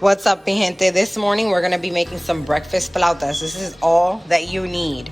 What's up, mi gente? This morning we're going to be making some breakfast flautas. This is all that you need.